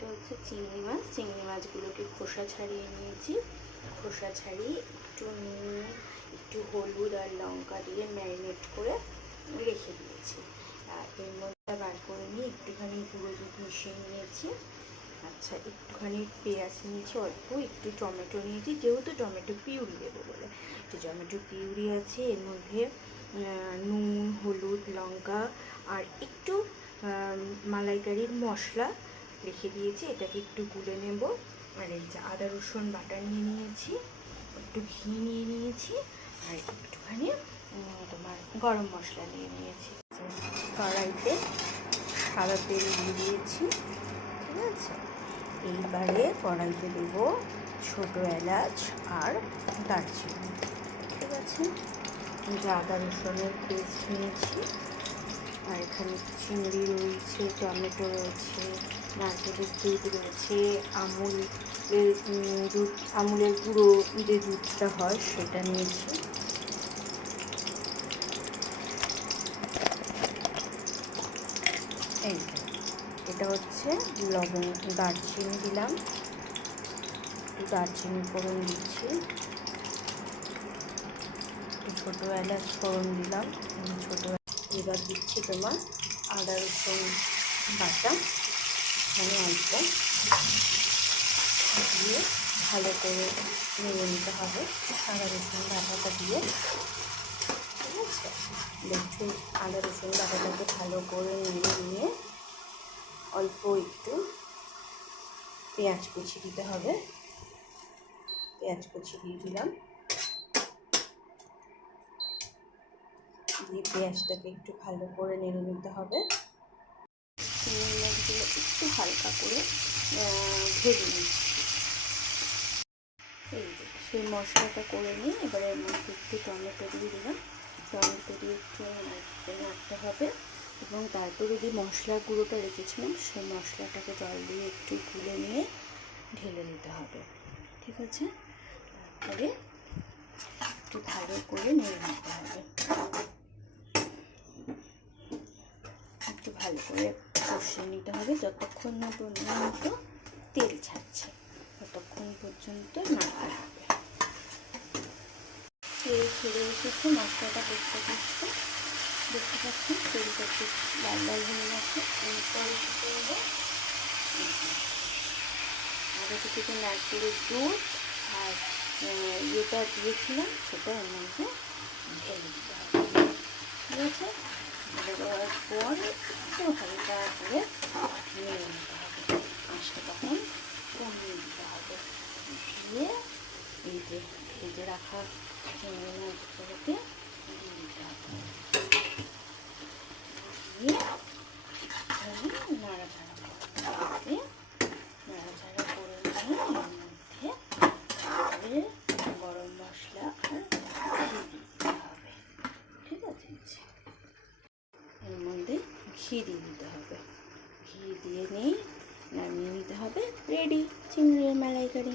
এটা হচ্ছে চিংড়ি মাছগুলোকে খোসা ছাড়িয়ে নিয়েছি। খোসা ছাড়িয়ে একটু নুন, একটু হলুদ আর লঙ্কা দিয়ে ম্যারিনেট করে রেখে দিয়েছি। আর এর মধ্যে বার করে নিয়ে একটুখানি গুঁড়ো দুধ মিশিয়ে নিয়েছি। আচ্ছা, একটুখানি পেঁয়াজ নিয়েছি, অল্প একটু টমেটো নিয়েছি, যেহেতু টমেটো পিউরি দেবো বলে। একটু টমেটো পিউরি আছে, এর মধ্যে নুন, হলুদ, লঙ্কা আর একটু মালাইকারির মশলা রেখে দিয়েছি। এটাকে একটু গুলে নেব। আর এই যে আদা রসুন বাটা নিয়ে নিয়েছি, একটু ঘি নিয়ে নিয়েছি, আর একটুখানি তোমার গরম মশলা নিয়ে নিয়েছি। কড়াইতে সাদা তেল দিয়ে দিয়েছি, ঠিক আছে। এইবারে কড়াইতে দেবো ছোটো এলাচ আর দারচিনি, ঠিক আছে। যে আদা রসুনের পেস্ট নিয়েছি, আর এখানে চিংড়ি রয়েছে, টমেটো রয়েছে, নারকেলের দুধ রয়েছে, আমুলের গুঁড়ো যে দুধটা হয় সেটা নিয়েছি। এই এটা হচ্ছে দারচিনি দিলাম, দারচিনি ফোড়ন দিচ্ছি, ছোটো এলাচ ফোড়ন দিলাম, এবার দিচ্ছি তোমার আদা রসুন বাটা, মানে অল্প দিয়ে ভালো করে নেড়ে নিতে হবে আদা রসুন বাটাটা দিয়ে, ঠিক আছে। দেখুন আদা রসুন বাটাটাকে ভালো করে নেড়ে নিয়ে অল্প একটু পেঁয়াজ কুচি দিতে হবে। পেঁয়াজ কুচি দিয়ে দিলাম, দিয়ে পেঁয়াজটাকে একটু ভালো করে নেড়ে নিতে হবে। চিংড়ি মাছগুলো একটু হালকা করে ভেজে নিচ্ছি। এই যে সেই মশলাটা করে নিই। এবারে এর মধ্যে একটু টমেটো দিয়ে দিলাম, টমেটো দিয়ে একটু নাড়তে হবে, এবং তারপরে যে মশলার গুঁড়োটা রেখেছিলাম সেই মশলাটাকে জল দিয়ে একটু গুলে নিয়ে ঢেলে নিতে হবে, ঠিক আছে। তারপরে একটু ভালো করে নেড়ে নিতে হবে, একটু ভালো করে কষিয়ে নিতে হবে যতক্ষণ না পর্যন্ত তেল ছাড়ছে, ততক্ষণ পর্যন্ত নাড়তে হবে। তেল ছেড়ে এসেছে, মশলাটা দেখতে পাচ্ছি তেলটা একটু লাল লাল হয়ে গেছে। এরপরে কী করবো, আগে থেকে নারকেলের দুধ আর ইয়েটা দিয়েছিলাম সেটা এর মধ্যে ঢেলে দিতে হবে, ঠিক আছে। ঢেলে দেওয়ার পর একটু হালকা করে নেড়ে নিতে হবে, আঁচটা তখন কমিয়ে দিতে হবে, দিয়ে এই যে ভেজে রাখা চিংড়ি মাছগুলোকে দিয়ে দিতে হবে, দিয়ে নাড়াচাড়া করে নিয়ে এর মধ্যে গরম মশলা আর ঘি দিতে হবে, ঠিক আছে। এর মধ্যে ঘি দিয়ে দিতে হবে, ঘি দিয়ে নিয়ে নামিয়ে নিতে হবে। রেডি চিংড়ির মালাইকারি।